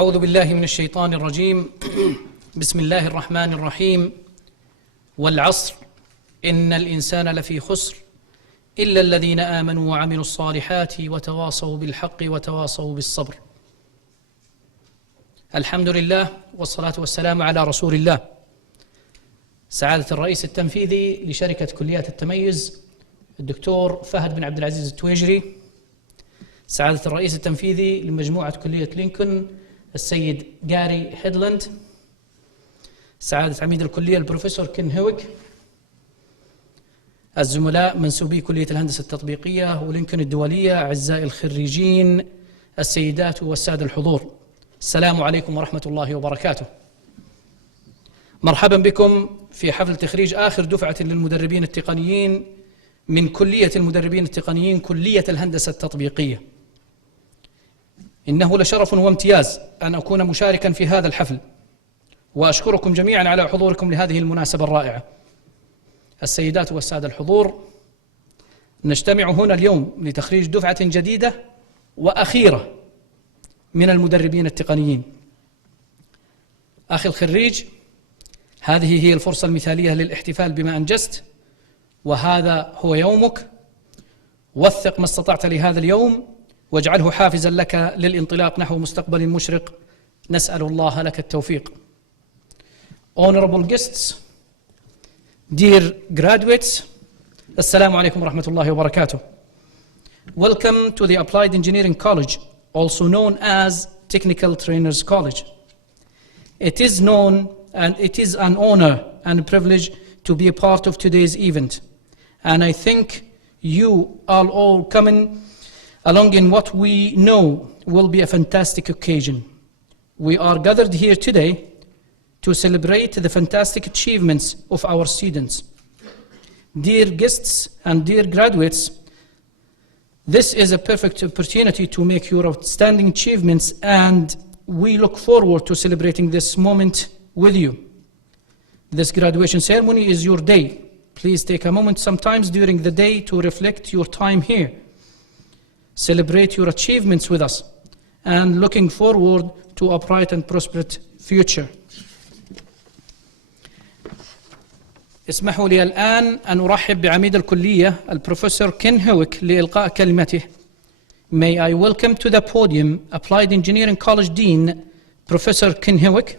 أعوذ بالله من الشيطان الرجيم. بسم الله الرحمن الرحيم. والعصر إن الإنسان لفي خسر إلا الذين آمنوا وعملوا الصالحات وتواصوا بالحق وتواصوا بالصبر. الحمد لله والصلاة والسلام على رسول الله. سعادة الرئيس التنفيذي لشركة كليات التميز الدكتور فهد بن عبد العزيز التويجري، سعادة الرئيس التنفيذي لمجموعة كلية لينكولن السيد جاري هيدلاند، سعادة عميد الكلية البروفيسور كين هويك، الزملاء منسوبي كلية الهندسة التطبيقية ولينكولن الدولية، أعزائي الخريجين، السيدات والسادة الحضور، السلام عليكم ورحمة الله وبركاته. مرحبا بكم في حفل تخريج آخر دفعة للمدربين التقنيين من كلية المدربين التقنيين كلية الهندسة التطبيقية. إنه لشرف وامتياز أن أكون مشاركا في هذا الحفل، وأشكركم جميعا على حضوركم لهذه المناسبة الرائعة. السيدات والسادة الحضور، نجتمع هنا اليوم لتخريج دفعة جديدة وأخيرة من المدربين التقنيين. أخي الخريج، هذه هي الفرصة المثالية للاحتفال بما أنجزت، وهذا هو يومك. وثق ما استطعت لهذا اليوم واجعله حافزا لك للانطلاق نحو مستقبل مشرق. نسأل الله لك التوفيق. Honorable guests, dear graduates, Assalamu alaikum wa rahmatullahi wa barakatuh. Welcome to the Applied Engineering College, also known as Technical Trainers College. It is known and it is an honor and a privilege to be a part of today's event. And I think you are all coming along in what we know will be a fantastic occasion. We are gathered here today to celebrate the fantastic achievements of our students. Dear guests and dear graduates, this is a perfect opportunity to make your outstanding achievements, and we look forward to celebrating this moment with you. This graduation ceremony is your day. Please take a moment sometimes during the day to reflect your time here. Celebrate your achievements with us, and looking forward to a bright and prosperous future. اسمحوا لي الآن أن أرحب بعميد الكلية البروفيسور كين هويك لإلقاء كلمته. May I welcome to the podium Applied Engineering College Dean, Professor Ken Howick.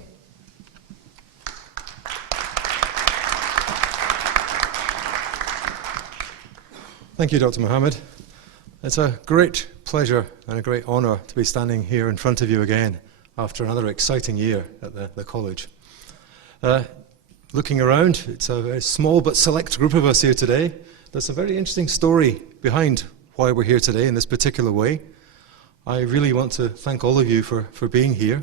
Thank you, Dr. Mohammed. It's a great pleasure and a great honour to be standing here in front of you again after another exciting year at the college. Looking around, it's a very small but select group of us here today. There's a very interesting story behind why we're here today in this particular way. I really want to thank all of you for being here.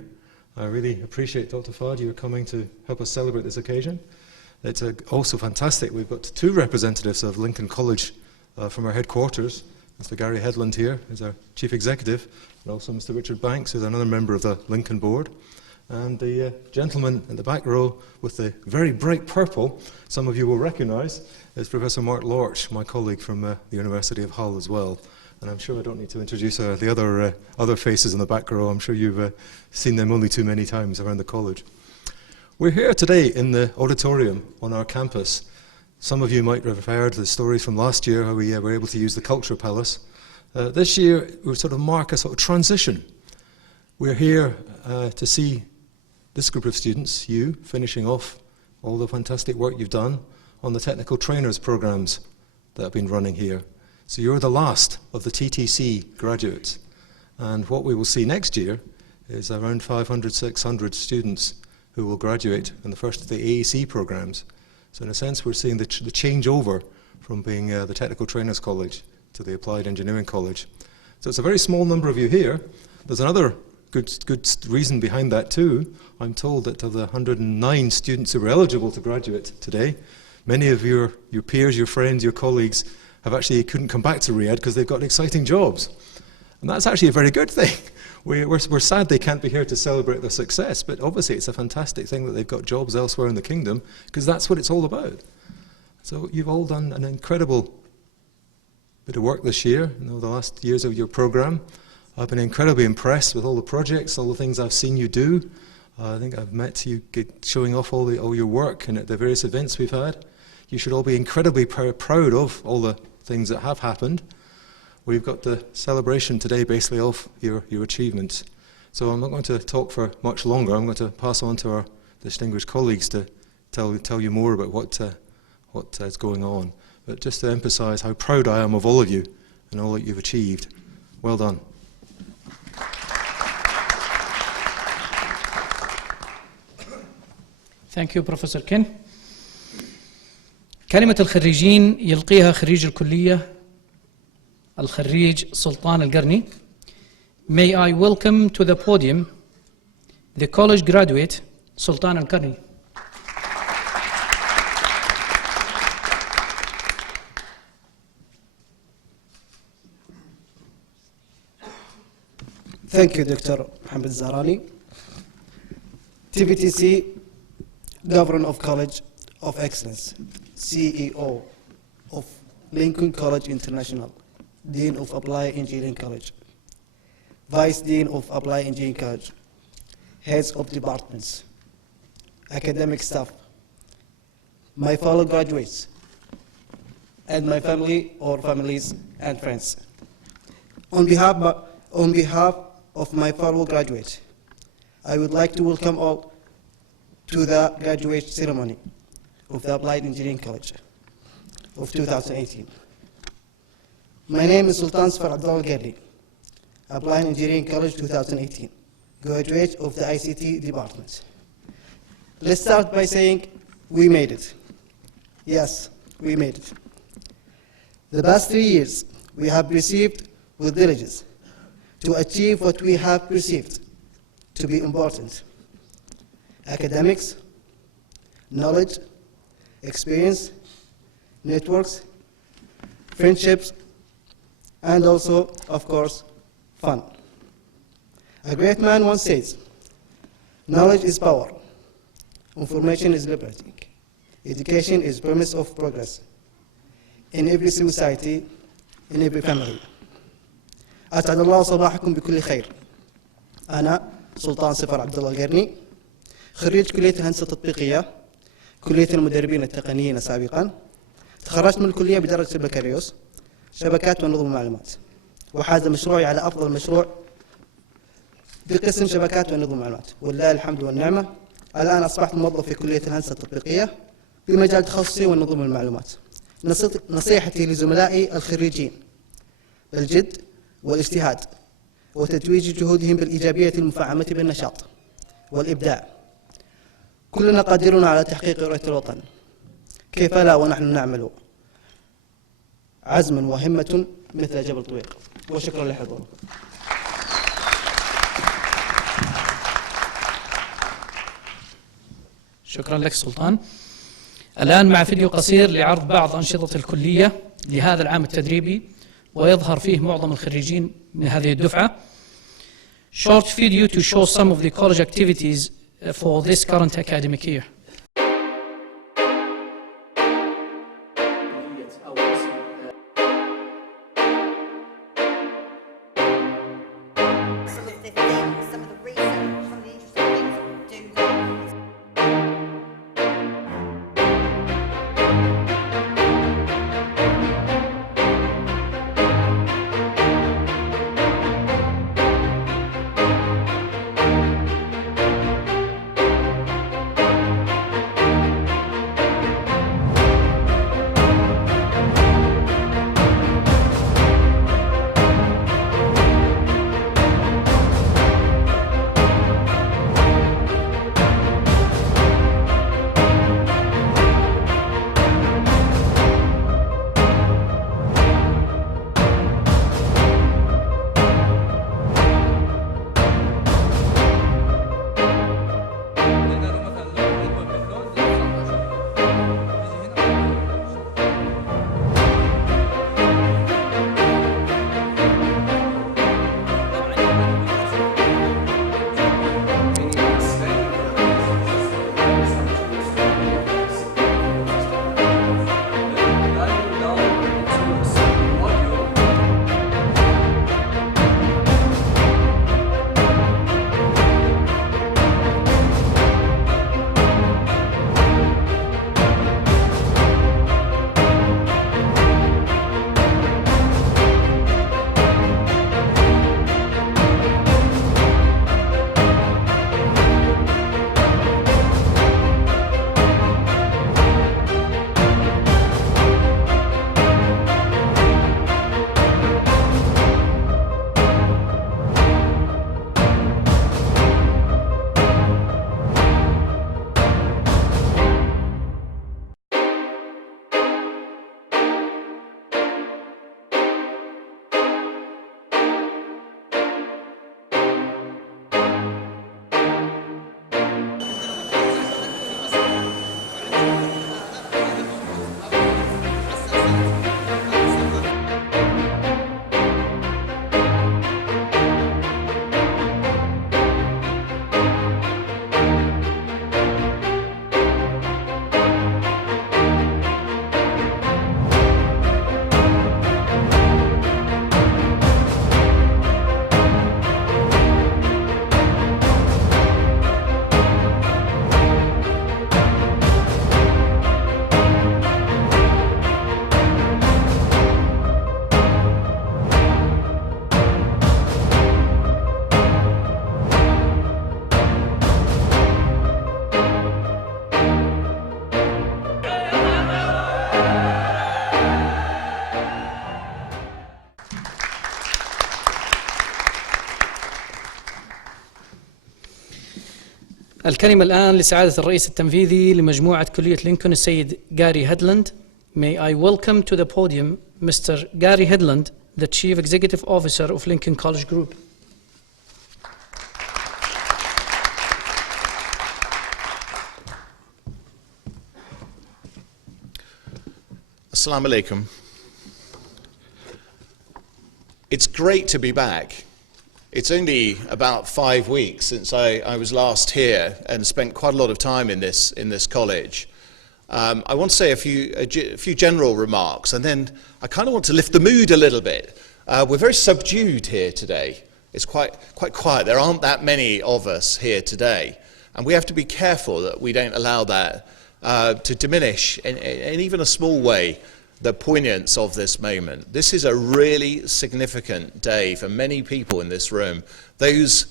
I really appreciate, Dr. Fahd, you coming to help us celebrate this occasion. It's also fantastic. We've got two representatives of Lincoln College from our headquarters. Mr. Gary Headland here is our Chief Executive, and also Mr. Richard Banks, who's another member of the Lincoln Board. And the gentleman in the back row with the very bright purple, some of you will recognise, is Professor Mark Lorch, my colleague from the University of Hull as well. And I'm sure I don't need to introduce the other faces in the back row. I'm sure you've seen them only too many times around the college. We're here today in the auditorium on our campus. Some of you might have heard the stories from last year, how we were able to use the Culture Palace. This year, we sort of mark a sort of transition. We're here to see this group of students, you, finishing off all the fantastic work you've done on the technical trainers programs that have been running here. So you're the last of the TTC graduates. And what we will see next year is around 500, 600 students who will graduate in the first of the AEC programs. So in a sense, we're seeing the changeover from being the Technical Trainers College to the Applied Engineering College. So it's a very small number of you here. There's another good reason behind that too. I'm told that of the 109 students who were eligible to graduate today, many of your peers, your friends, your colleagues have actually couldn't come back to Riyadh because they've got exciting jobs. And that's actually a very good thing. We're sad they can't be here to celebrate their success, but obviously it's a fantastic thing that they've got jobs elsewhere in the kingdom, because that's what it's all about. So you've all done an incredible bit of work this year, the last years of your program. I've been incredibly impressed with all the projects, all the things I've seen you do. I think I've met you showing off all your work and at the various events we've had. You should all be incredibly proud of all the things that have happened. We've got the celebration today basically of your achievements. So I'm not going to talk for much longer. I'm going to pass on to our distinguished colleagues to tell you more about what is going on. But just to emphasize how proud I am of all of you and all that you've achieved. Well done. Thank you, Professor Ken. كلمة الخريجين يلقيها خريج الكلية الخريج سلطان القرني. May I welcome to the podium the college graduate Sultan Al-Qarni. Thank you, Dr. Mohammed Zarani. TVTC, Governor of College of Excellence, CEO of Lincoln College International, Dean of Applied Engineering College, Vice Dean of Applied Engineering College, Heads of Departments, academic staff, my fellow graduates, and my family or families and friends. On behalf of my fellow graduates, I would like to welcome all to the graduation ceremony of the Applied Engineering College of 2018. My name is Sultan Safar Abdullah Al-Garni, Applied Engineering College 2018, graduate of the ICT department. Let's start by saying we made it. Yes, we made it. The past 3 years we have received with diligence to achieve what we have perceived to be important: academics, knowledge, experience, networks, friendships, and also, of course, fun. A great man once says, knowledge is power, information is liberty, education is promise of progress in every society, in every family. أسعد الله صباحكم بكل خير. أنا سلطان سفر عبد الله القرني، خريج كلية الهندسة التطبيقية، كلية المدربين التقنيين سابقا. تخرجت من الكلية بدرجة البكالوريوس شبكات ونظم المعلومات، وحاز مشروعي على أفضل مشروع بقسم شبكات ونظم المعلومات، ولله الحمد والنعمة. الآن أصبحت موظف في كلية الهندسة التطبيقية بمجال تخصصي ونظم المعلومات. نصيحتي لزملائي الخريجين بالجد والاجتهاد وتتويج جهودهم بالإيجابية المفعمة بالنشاط والإبداع. كلنا قادرون على تحقيق رؤية الوطن، كيف لا ونحن نعمل عزم وهمة مثل جبل طويق. وشكرا لحضوركم. شكرا لك سلطان. الآن مع فيديو قصير لعرض بعض أنشطة الكلية لهذا العام التدريبي، ويظهر فيه معظم الخريجين من هذه الدفعة. Short video to show some of the college activities for this current academic year. الكلمة الآن لسعادة الرئيس التنفيذي لمجموعة كلية لينكولن السيد جاري هيدلاند. May I welcome to the podium Mr. Gary Headland, the Chief Executive Officer of Lincoln College Group. Assalamu alaikum. It's great to be back. It's only about 5 weeks since I was last here and spent quite a lot of time in this college. I want to say a few general remarks, and then I kind of want to lift the mood a little bit. We're very subdued here today. It's quite quiet. There aren't that many of us here today, and we have to be careful that we don't allow that to diminish in even a small way the poignance of this moment. This is a really significant day for many people in this room. Those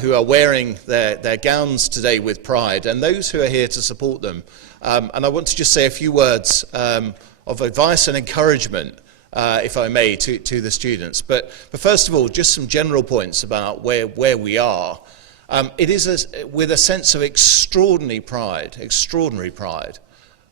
who are wearing their gowns today with pride, and those who are here to support them. And I want to just say a few words of advice and encouragement, if I may, to the students. But first of all, just some general points about where we are. It is with a sense of extraordinary pride,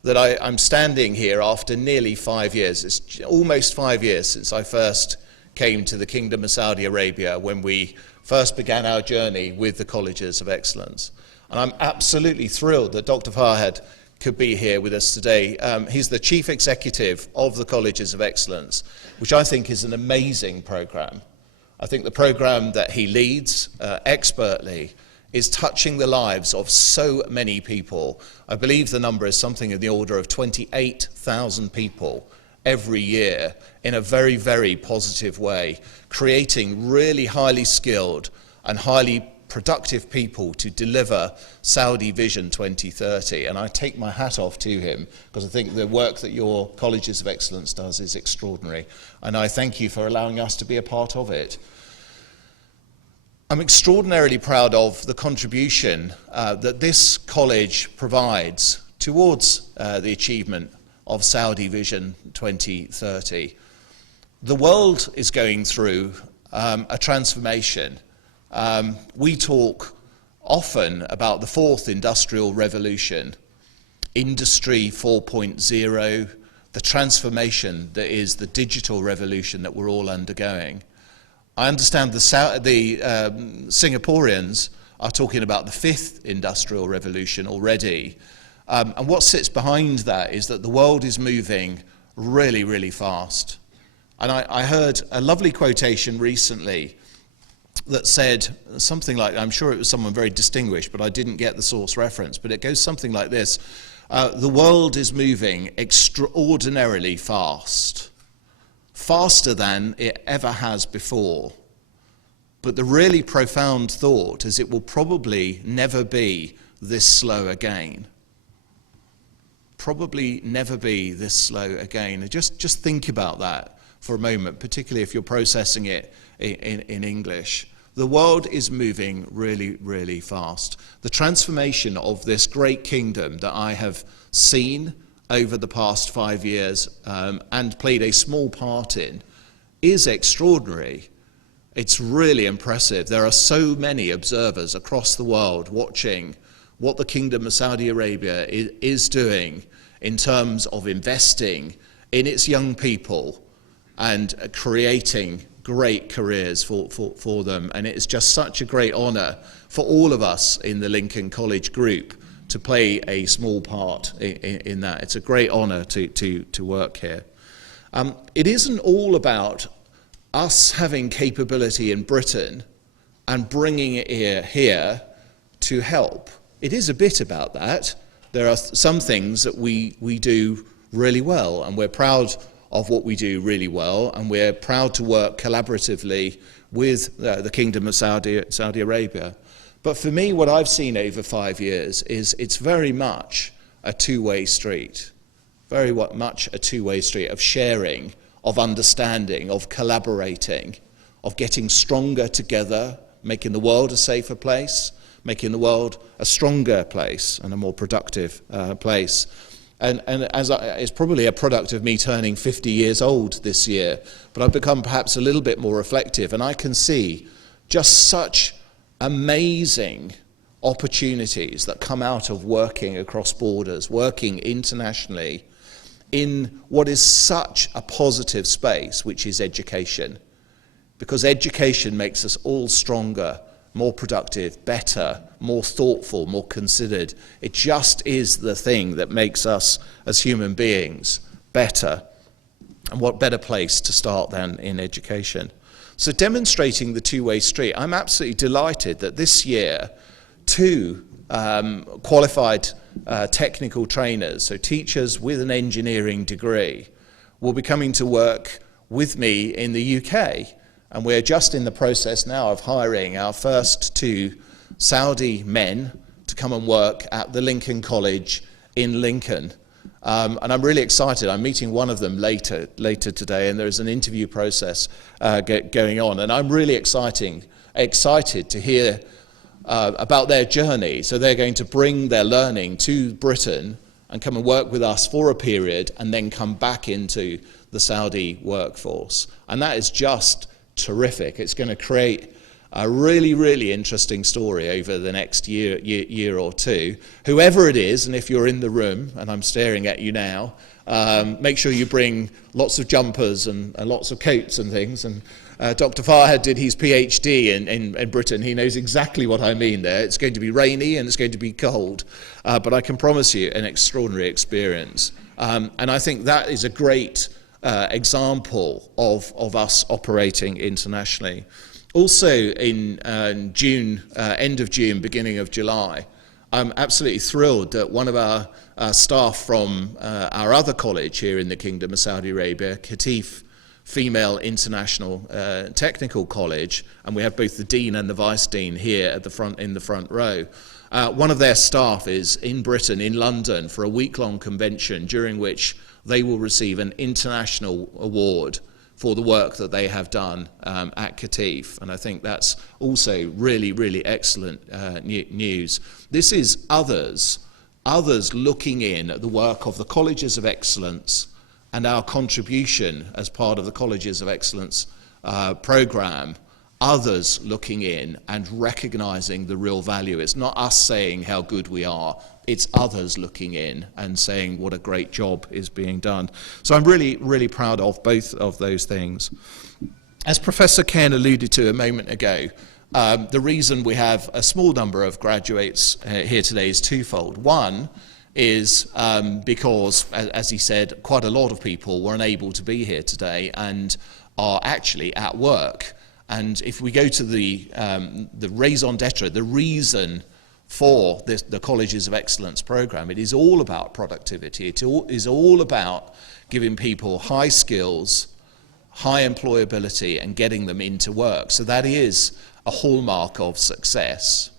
that I'm standing here after nearly 5 years. It's almost 5 years since I first came to the Kingdom of Saudi Arabia, when we first began our journey with the Colleges of Excellence. And I'm absolutely thrilled that Dr. Farhad could be here with us today. He's the Chief Executive of the Colleges of Excellence, which I think is an amazing program. I think the program that he leads expertly is touching the lives of so many people. I believe the number is something in the order of 28,000 people every year, in a very, very positive way, creating really highly skilled and highly productive people to deliver Saudi Vision 2030. And I take my hat off to him, because I think the work that your Colleges of Excellence does is extraordinary. And I thank you for allowing us to be a part of it. I'm extraordinarily proud of the contribution that this college provides towards the achievement of Saudi Vision 2030. The world is going through a transformation. We talk often about the fourth industrial revolution, Industry 4.0, the transformation that is the digital revolution that we're all undergoing. I understand the Singaporeans are talking about the fifth industrial revolution already. And what sits behind that is that the world is moving really, really fast. And I heard a lovely quotation recently that said something like, I'm sure it was someone very distinguished, but I didn't get the source reference, but it goes something like this. The world is moving extraordinarily fast. Faster than it ever has before. But the really profound thought is it will probably never be this slow again. Probably never be this slow again. Just think about that for a moment, particularly if you're processing it in English. The world is moving really, really fast. The transformation of this great kingdom that I have seen over the past 5 years and played a small part in is extraordinary. It's really impressive. There are so many observers across the world watching what the Kingdom of Saudi Arabia is doing in terms of investing in its young people and creating great careers for them. And it is just such a great honor for all of us in the Lincoln College Group to play a small part in that. It's a great honor to work here. It isn't all about us having capability in Britain and bringing it here to help. It is a bit about that. There are some things that we do really well, and we're proud of what we do really well, and we're proud to work collaboratively with the Kingdom of Saudi Arabia. But for me, what I've seen over 5 years is it's very much a two-way street. Very much a two-way street of sharing, of understanding, of collaborating, of getting stronger together, making the world a safer place, making the world a stronger place and a more productive place. And it's probably a product of me turning 50 years old this year, but I've become perhaps a little bit more reflective, and I can see just such amazing opportunities that come out of working across borders, working internationally in what is such a positive space, which is education. Because education makes us all stronger, more productive, better, more thoughtful, more considered. It just is the thing that makes us as human beings better. And what better place to start than in education? So demonstrating the two-way street, I'm absolutely delighted that this year 2 qualified technical trainers, so teachers with an engineering degree, will be coming to work with me in the UK. And we're just in the process now of hiring our first 2 Saudi men to come and work at the Lincoln College in Lincoln. And I'm really excited. I'm meeting one of them later today, and there's an interview process going on. And I'm really excited to hear about their journey. So they're going to bring their learning to Britain and come and work with us for a period and then come back into the Saudi workforce. And that is just terrific. It's going to create a really, really interesting story over the next year or two. Whoever it is, and if you're in the room, and I'm staring at you now, make sure you bring lots of jumpers and lots of coats and things. And Dr. Farhad did his PhD in Britain. He knows exactly what I mean there. It's going to be rainy and it's going to be cold, but I can promise you an extraordinary experience. And I think that is a great example of us operating internationally. Also in June, end of June, beginning of July, I'm absolutely thrilled that one of our staff from our other college here in the Kingdom of Saudi Arabia, Katif Female International Technical College, and we have both the Dean and the Vice Dean here at the front, in the front row. One of their staff is in Britain, in London, for a week-long convention during which they will receive an international award for the work that they have done at Katif. And I think that's also really, really excellent news. This is others looking in at the work of the Colleges of Excellence and our contribution as part of the Colleges of Excellence program, others looking in and recognizing the real value. It's not us saying how good we are, it's others looking in and saying what a great job is being done. So I'm really, really proud of both of those things. As Professor Ken alluded to a moment ago, the reason we have a small number of graduates here today is twofold. One is because, as he said, quite a lot of people were unable to be here today and are actually at work. And if we go to the raison d'etre, the reason for the Colleges of Excellence program, it is all about productivity. It is all about giving people high skills, high employability, and getting them into work. So that is a hallmark of success.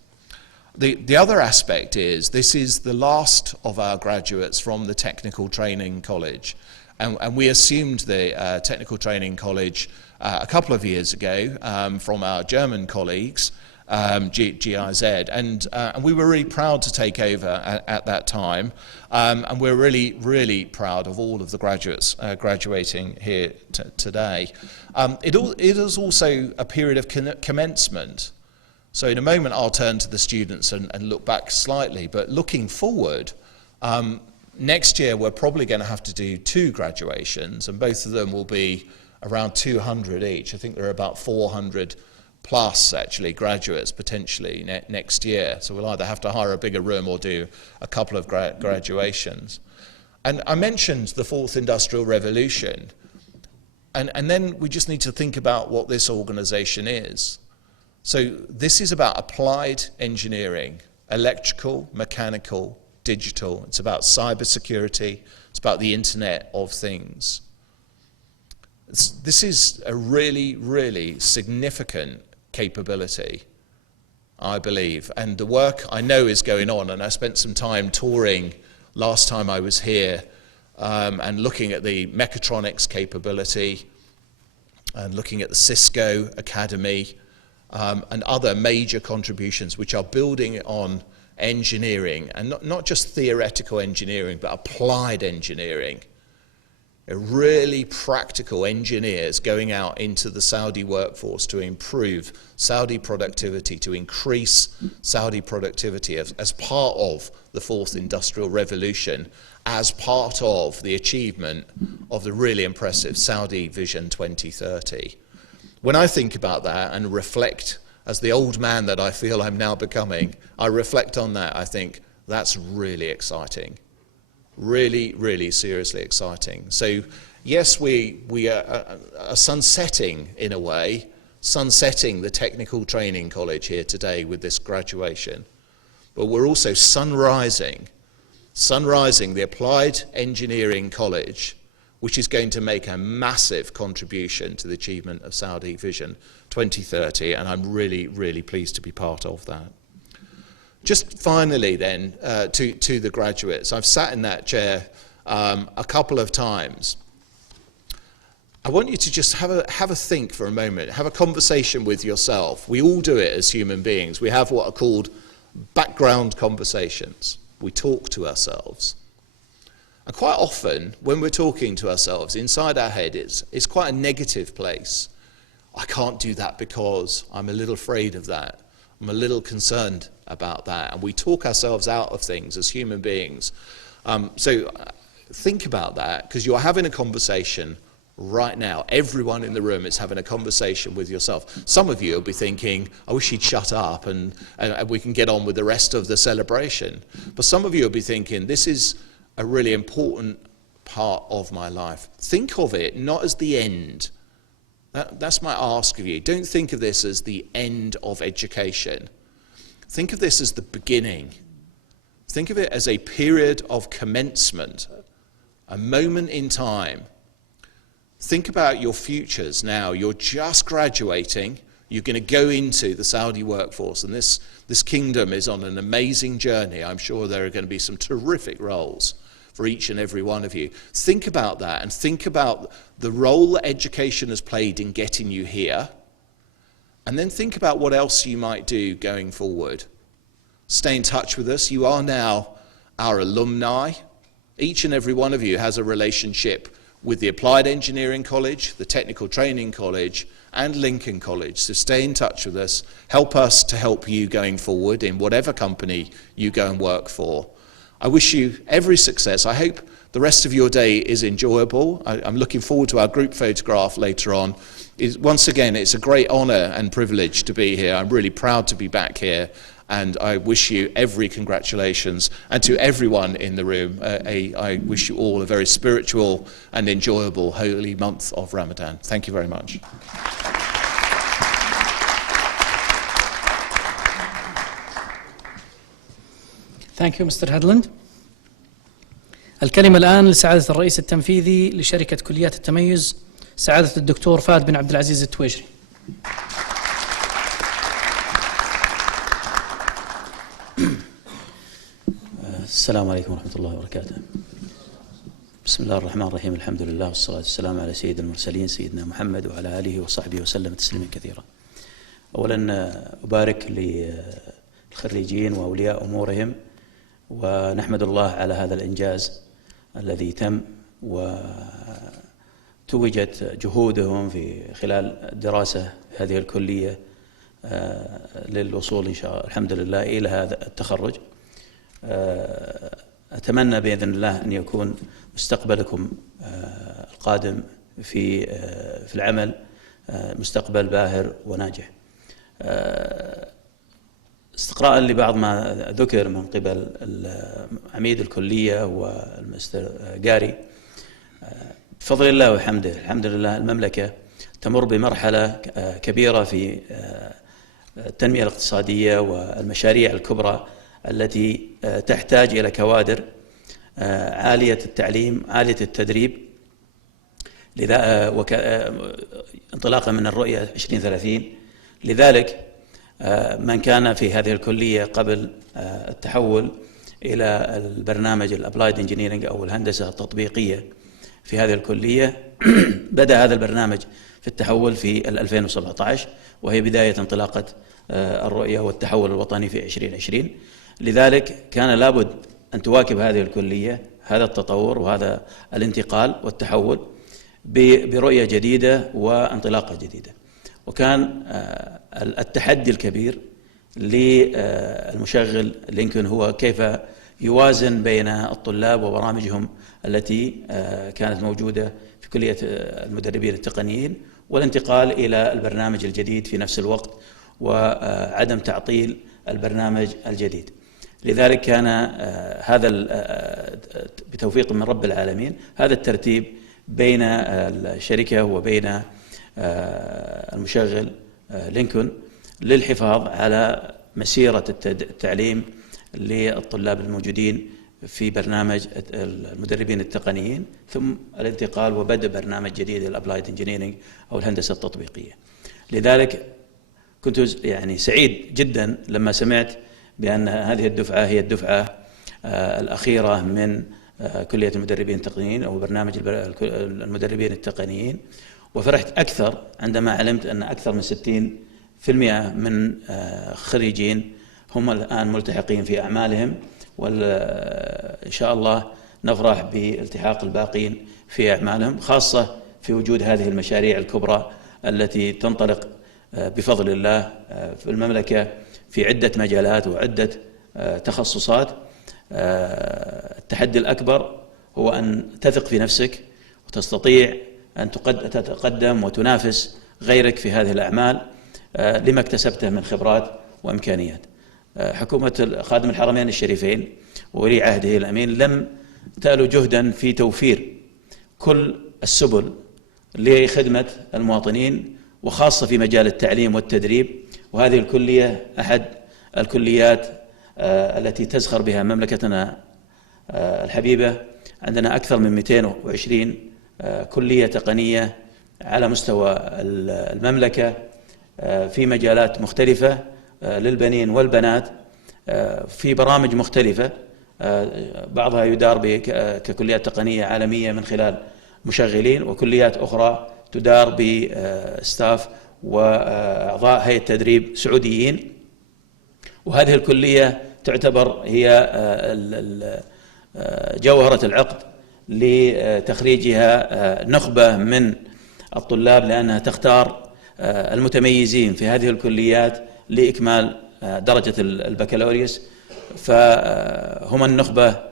The other aspect is this is the last of our graduates from the Technical Training College. And we assumed the Technical Training College a couple of years ago from our German colleagues, GIZ, and we were really proud to take over at that time, and we're really, really proud of all of the graduates graduating here today. It is also a period of commencement. So in a moment I'll turn to the students and look back slightly, but looking forward, next year we're probably going to have to do 2 graduations, and both of them will be around 200 each. I think there are about 400 plus actually graduates potentially next year. So we'll either have to hire a bigger room or do a couple of graduations. And I mentioned the 4th Industrial Revolution, and then we just need to think about what this organization is. So this is about applied engineering, electrical, mechanical, digital. It's about cybersecurity. It's about the Internet of Things. This is a really, really significant capability, I believe. And the work I know is going on, and I spent some time touring last time I was here and looking at the mechatronics capability and looking at the Cisco Academy and other major contributions which are building on engineering, and not just theoretical engineering, but applied engineering. really practical engineers going out into the Saudi workforce to improve Saudi productivity, to increase Saudi productivity as part of the fourth industrial revolution, as part of the achievement of the really impressive Saudi Vision 2030. When I think about that and reflect, as the old man that I feel I'm now becoming, I reflect on that, I think that's really exciting. Really, really seriously exciting. So yes, we are sunsetting, in a way, sunsetting the technical training college here today with this graduation. But we're also sunrising the applied engineering college, which is going to make a massive contribution to the achievement of Saudi Vision 2030, and I'm really, really pleased to be part of that. Just finally then, to the graduates, I've sat in that chair a couple of times. I want you to just have a think for a moment, have a conversation with yourself. We all do it as human beings. We have what are called background conversations. We talk to ourselves. And quite often, when we're talking to ourselves, inside our head, it's quite a negative place. I can't do that because I'm a little afraid of that. I'm a little concerned about that. And we talk ourselves out of things as human beings. So think about that, because you're having a conversation right now. Everyone in the room is having a conversation with yourself. Some of you will be thinking, I wish he'd shut up and we can get on with the rest of the celebration. But some of you will be thinking, this is a really important part of my life. Think of it not as the end. That's my ask of you. Don't think of this as the end of education. Think of this as the beginning. Think of it as a period of commencement, a moment in time. Think about your futures now. You're just graduating. You're going to go into the Saudi workforce, and this kingdom is on an amazing journey. I'm sure there are going to be some terrific roles for each and every one of you. Think about that, and think about the role that education has played in getting you here, and then think about what else you might do going forward. Stay in touch with us. You are now our alumni. Each and every one of you has a relationship with the Applied Engineering College, the Technical Training College, and Lincoln College. So stay in touch with us. Help us to help you going forward in whatever company you go and work for. I wish you every success. I hope the rest of your day is enjoyable. I'm looking forward to our group photograph later on. Once again, it's a great honour and privilege to be here. I'm really proud to be back here, and I wish you every congratulations. And to everyone in the room, I wish you all a very spiritual and enjoyable holy month of Ramadan. Thank you very much. Thank you, Mr. Hedland. الكلمة الآن لسعادة الرئيس التنفيذي لشركة كليات التميز، سعادة الدكتور فهد بن عبد العزيز التويجري. السلام عليكم ورحمة الله وبركاته. بسم الله الرحمن الرحيم، الحمد لله والصلاة والسلام على سيد المرسلين سيدنا محمد وعلى آله وصحبه وسلم تسليما كثيرا. أولا أبارك للخريجين وأولياء أمورهم، ونحمد الله على هذا الإنجاز الذي تم وتوجت جهودهم في خلال الدراسة هذه الكلية للوصول إن شاء الله الحمد لله إلى هذا التخرج. أتمنى بإذن الله أن يكون مستقبلكم القادم في العمل مستقبل باهر وناجح. استقراء لبعض ما ذكر من قبل عميد الكلية والمستر قاري، بفضل الله وحمده الحمد لله المملكة تمر بمرحلة كبيرة في التنمية الاقتصادية والمشاريع الكبرى التي تحتاج إلى كوادر عالية التعليم عالية التدريب. لذا انطلاقا من الرؤية 2030، لذلك من كان في هذه الكلية قبل التحول إلى البرنامج الابلايد انجينيرنج أو الهندسة التطبيقية في هذه الكلية بدأ هذا البرنامج في التحول في 2017، وهي بداية انطلاقة الرؤية والتحول الوطني في 2020. لذلك كان لابد أن تواكب هذه الكلية هذا التطور وهذا الانتقال والتحول برؤية جديدة وانطلاقة جديدة. وكان التحدي الكبير للمشغل لينكولن هو كيف يوازن بين الطلاب وبرامجهم التي كانت موجودة في كلية المدربين التقنيين والانتقال إلى البرنامج الجديد في نفس الوقت وعدم تعطيل البرنامج الجديد. لذلك كان هذا بتوفيق من رب العالمين هذا الترتيب بين الشركة وبين المشغل لينكولن للحفاظ على مسيرة التعليم للطلاب الموجودين في برنامج المدربين التقنيين، ثم الانتقال وبدء برنامج جديد الابلايد انجينيرنج او الهندسة التطبيقية. لذلك كنت يعني سعيد جدا لما سمعت بأن هذه الدفعة هي الدفعة الأخيرة من كلية المدربين التقنيين أو برنامج المدربين التقنيين، وفرحت أكثر عندما علمت أن أكثر من 60% من خريجين هم الآن ملتحقين في أعمالهم، وإن شاء الله نفرح بالتحاق الباقين في أعمالهم، خاصة في وجود هذه المشاريع الكبرى التي تنطلق بفضل الله في المملكة في عدة مجالات وعدة تخصصات. التحدي الأكبر هو أن تثق في نفسك وتستطيع أن تتقدم وتنافس غيرك في هذه الأعمال لما اكتسبته من خبرات وإمكانيات. حكومة خادم الحرمين الشريفين وولي عهده الأمين لم تألو جهدا في توفير كل السبل لخدمة المواطنين، وخاصة في مجال التعليم والتدريب، وهذه الكلية أحد الكليات التي تزخر بها مملكتنا الحبيبة. عندنا أكثر من 220 كلية تقنية على مستوى المملكة في مجالات مختلفة للبنين والبنات، في برامج مختلفة، بعضها يدار ككليات تقنية عالمية من خلال مشغلين، وكليات أخرى تدار بستاف وأعضاء هيئة تدريب سعوديين. وهذه الكلية تعتبر هي جوهرة العقد لتخريجها نخبة من الطلاب، لأنها تختار المتميزين في هذه الكليات لإكمال درجة البكالوريوس، فهم النخبة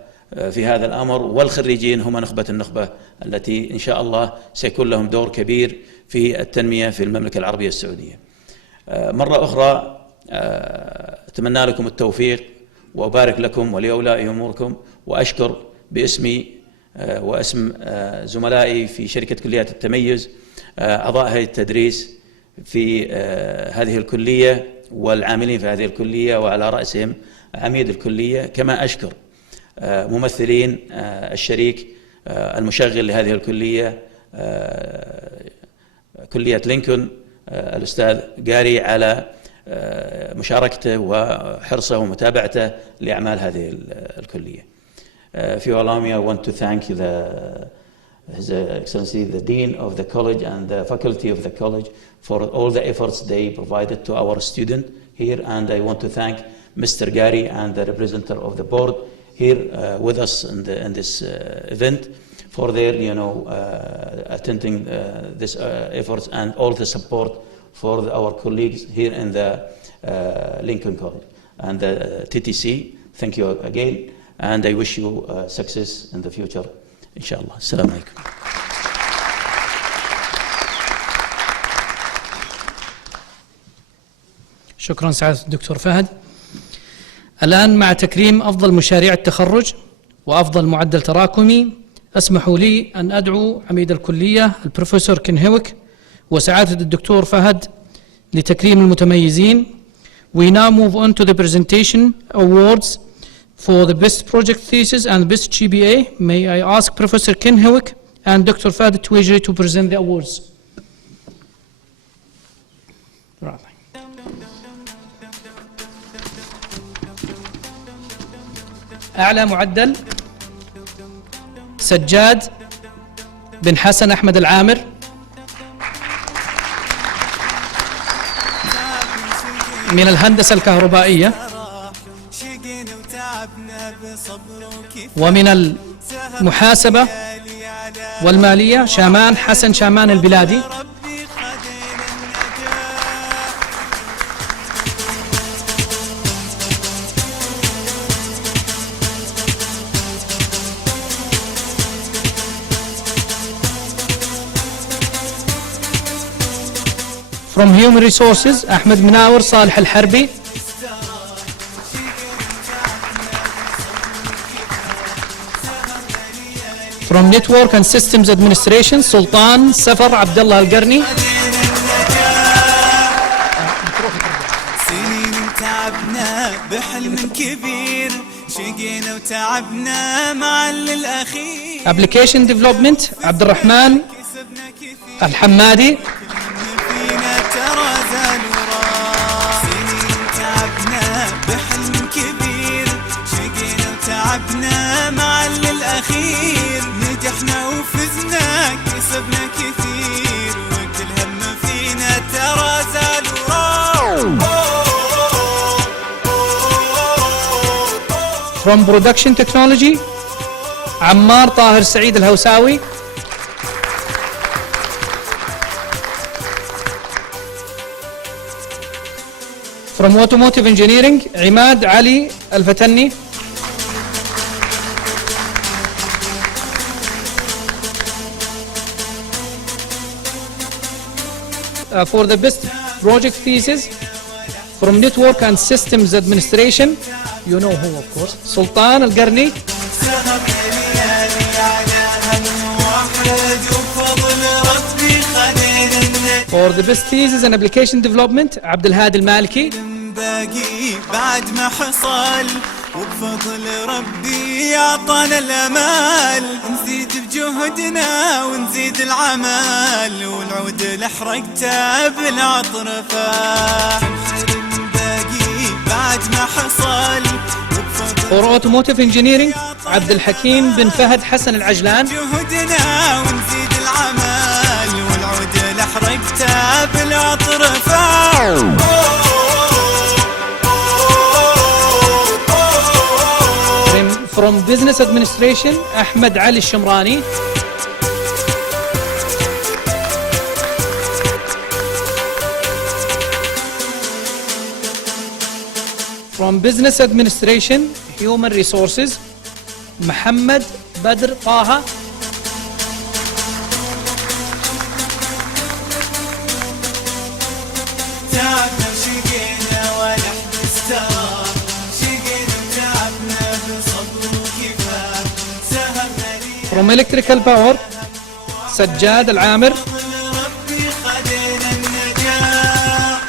في هذا الأمر، والخريجين هم نخبة النخبة التي إن شاء الله سيكون لهم دور كبير في التنمية في المملكة العربية السعودية. مرة أخرى أتمنى لكم التوفيق وأبارك لكم ولأولياء أموركم، وأشكر باسمي واسم زملائي في شركة كليات التميز أعضاء هيئة التدريس في هذه الكلية والعاملين في هذه الكلية، وعلى رأسهم عميد الكلية، كما أشكر ممثلين الشريك المشغل لهذه الكلية كلية لينكولن الأستاذ قاري على مشاركته وحرصه ومتابعته لأعمال هذه الكلية. If you allow me, I want to thank His Excellency the Dean of the College and the faculty of the college for all the efforts they provided to our student here, and I want to thank Mr. Gary and the representative of the board here with us in this event for their, attending this efforts and all the support for our colleagues here in the Lincoln College and the TTC. Thank you again, and I wish you success in the future, inshallah. Assalamu alaikum. شكرا سعادة الدكتور فهد. الآن مع تكريم أفضل مشاريع التخرج وأفضل معدل تراكمي، اسمحوا لي أن أدعو عميد الكلية البروفيسور كنهوك وسعادة الدكتور فهد لتكريم المتميزين. We now move on to the presentation awards for the best project thesis and best GPA. May I ask Professor Kinhowick and Dr. Fahd Twijri to present the awards. أعلى معدل سجاد بن حسن أحمد العامر. من الهندسة الكهربائية. ومن محاسبة والمالية شامان حسن شامان البلادي. From Human Resources أحمد مناور صالح الحربي. From Network and Systems Administration سلطان سفر عبد الله القرني. سنين تعبنا بحلم كبير شقينا وتعبنا مع الأخير. Application Development عبد الرحمن الحمادي. فينا ترى زال وراه. سنين تعبنا بحلم كبير شقينا وتعبنا مع الأخير. نجحنا وفزنا كسبنا كثير وكل هم فينا ترى زال وراه. From Production Technology عمار طاهر سعيد الهوساوي. From Automotive Engineering عماد علي الفتني. For the best project thesis from Network and Systems Administration, you know who of course, سلطان القرني. For the best thesis and application development عبد الهادي المالكي. باقي بعد ما حصل وبفضل ربي أعطانا الأمال. نزيد بجهدنا ونزيد العمل والعود لحرقته بالعطر فاح. باقي بعد ما حصل For Automotive Engineering عبد الحكيم بن فهد حسن العجلان. جهدنا ونزيد العمل والعود لحرقته بالعطر فاح. From Business Administration أحمد علي الشمراني. From Business Administration Human Resources محمد بدر طه. تعبنا وشقينا ونحن استراح. شقينا وتعبنا بصبر وكفاح. سهرنا لي From Electrical Power سجاد العامر. ربي خدينا النجاح.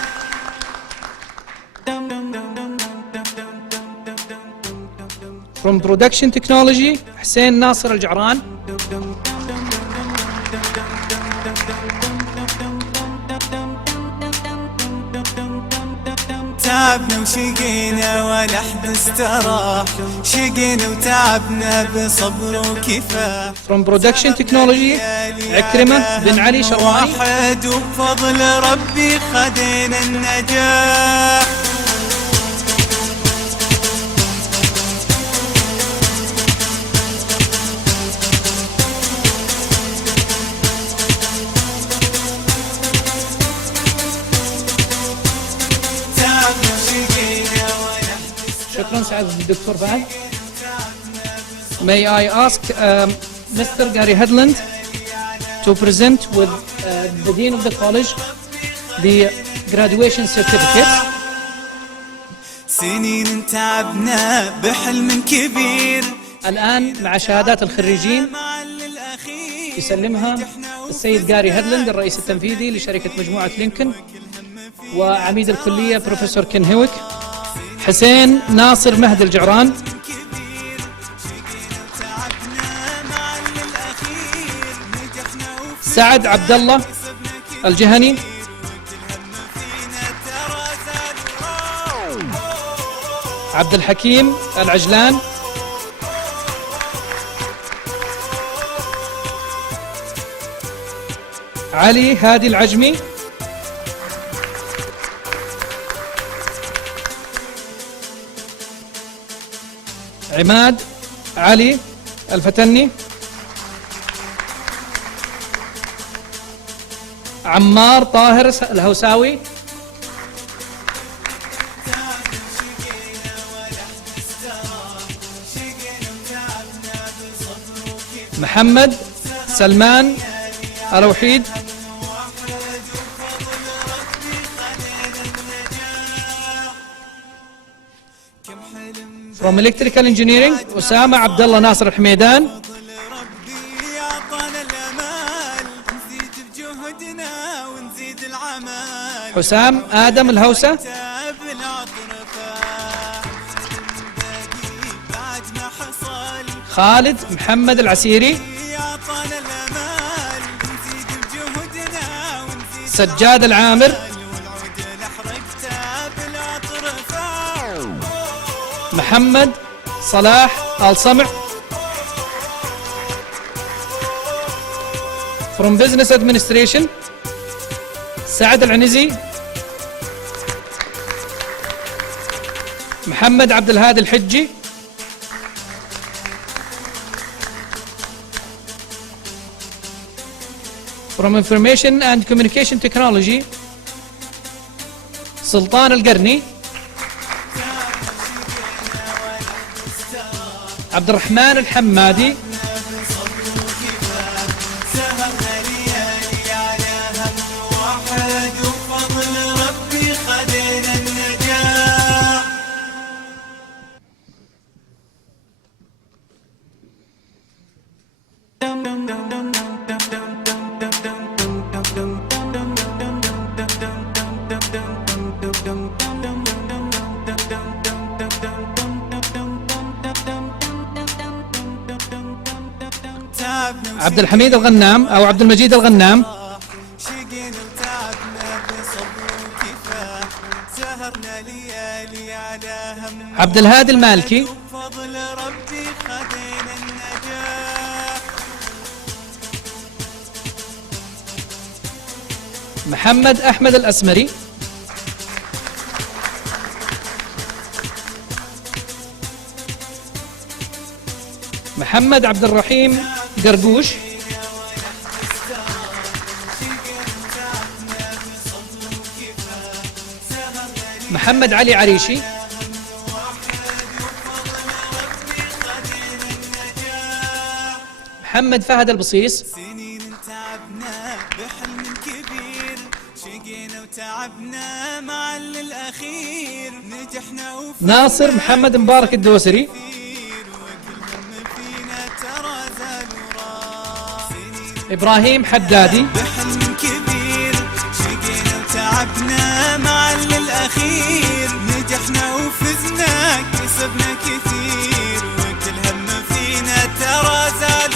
From Production Technology حسين ناصر الجعران. تعبنا وشقينا ولا حد استراح. شقينا وتعبنا بصبر وكفاح. From Production Technology عكرمة بن علي شرواني. واحد وبفضل ربي خدينا النجاح. شكرا سعادة الدكتور بعد. May I ask Mr. Gary Headland to present with the Dean of the College the graduation certificate. سنين تعبنا بحلم كبير. الآن مع شهادات الخريجين يسلمها السيد جاري هيدلاند الرئيس التنفيذي لشركة مجموعة لينكن وعميد الكلية بروفيسور كين هيويك. حسين ناصر مهدي الجعران. سعد عبد الله الجهني. عبد الحكيم العجلان. علي هادي العجمي. عماد علي الفتني. عمار طاهر الهوساوي. محمد سلمان الوحيد. From Electrical Engineering أسامة عبد الله ناصر الحميدان. حسام آدم الهوسة. خالد محمد العسيري. سجاد العامر. محمد صلاح آل صمع. From Business Administration سعد العنزي. محمد عبد الهادي الحجي. From Information and Communication Technology سلطان القرني. عبد الرحمن الحمادي. عبد الحميد الغنام أو عبد المجيد الغنام. عبد الهادي المالكي. محمد أحمد الأسمري. محمد عبد الرحيم قرقوش. محمد علي عريشي. محمد فهد البصيص. سنين تعبنا بحلم كبير، شقينا وتعبنا مع الأخير، نجحنا ناصر محمد مبارك الدوسري. إبراهيم حدادي. بحلم كبير شقينا وتعبنا مع الأخير، نجحنا وفزنا كسبنا كثير، وكل هم فينا ترى زال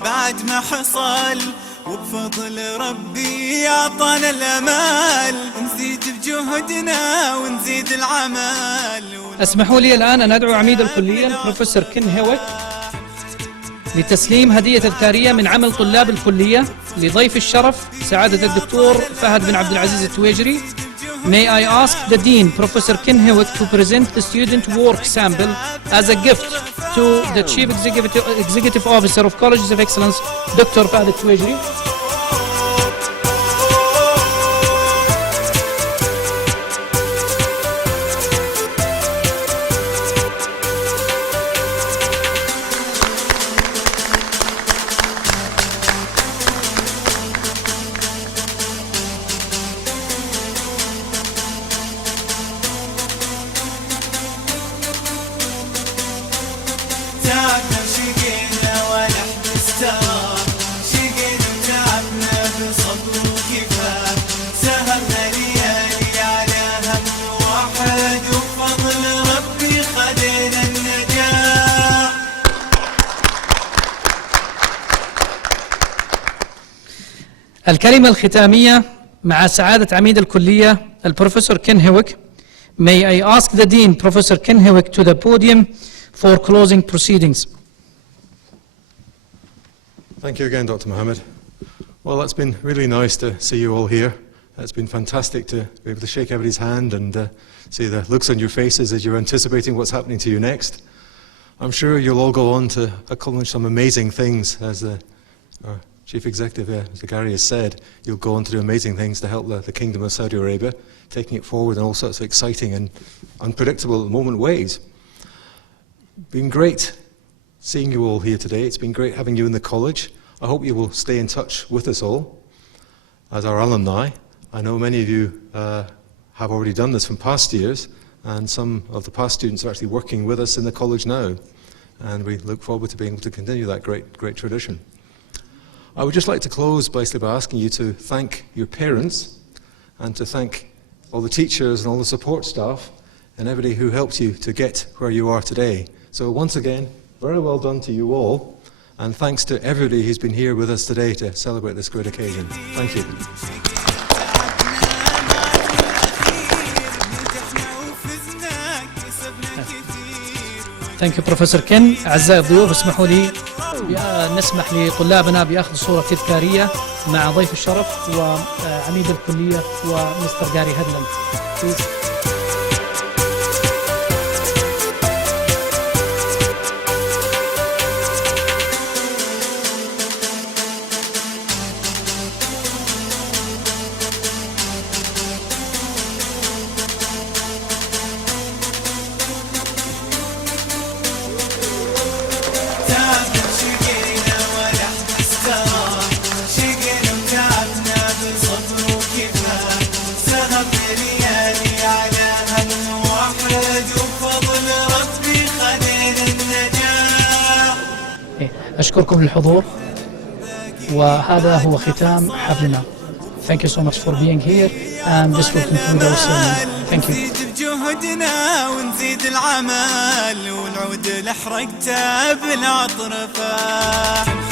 بعد ما حصل، وبفضل ربي أعطانا الأمال، نزيد بجهدنا ونزيد العمل. اسمحوا لي الآن أن أدعو عميد الكلية البروفيسور كين هيويت لتسليم هدية تذكارية من عمل طلاب الكلية لضيف الشرف سعادة الدكتور فهد بن عبد العزيز التويجري. May I ask the Dean, Professor Ken Hewitt, to present the student work sample as a gift to the Chief Executive Officer of Colleges of Excellence, Dr. Fahd al-Tuwajri. الكلمة الختامية مع سعادة عميد الكلية البروفيسور كين هيويك. May I ask the Dean, Professor Ken Hewick, to the podium for closing proceedings. Thank you again, Dr. Mohammed. Well, it's been really nice to see you all here. It's been fantastic to be able to shake everybody's hand and see the looks on your faces as you're anticipating what's happening to you next. I'm sure you'll all go on to accomplish some amazing things, as our Chief Executive, Mr. Gary, has said. You'll go on to do amazing things to help the Kingdom of Saudi Arabia, taking it forward in all sorts of exciting and unpredictable at the moment ways. Been great seeing you all here today. It's been great having you in the college. I hope you will stay in touch with us all as our alumni. I know many of you have already done this from past years, and some of the past students are actually working with us in the college now, and we look forward to being able to continue that great tradition. I would just like to close by asking you to thank your parents and to thank all the teachers and all the support staff and everybody who helped you to get where you are today. So once again, very well done to you all, and thanks to everybody who's been here with us today to celebrate this great occasion. Thank you. Thank you, Professor Ken. أعزائي الضيوف، اسمحوا لي نسمح لطلابنا بأخذ صورة تذكارية مع ضيف الشرف وعميد الكلية ومستر جاري هدلاند. أشكركم للحضور، وهذا هو ختام حفلنا. Thank you so much for being here, and this will conclude our ceremony. Thank you. نزيد بجهدنا ونزيد العمل ونعود لحرقته بالعطر فاح.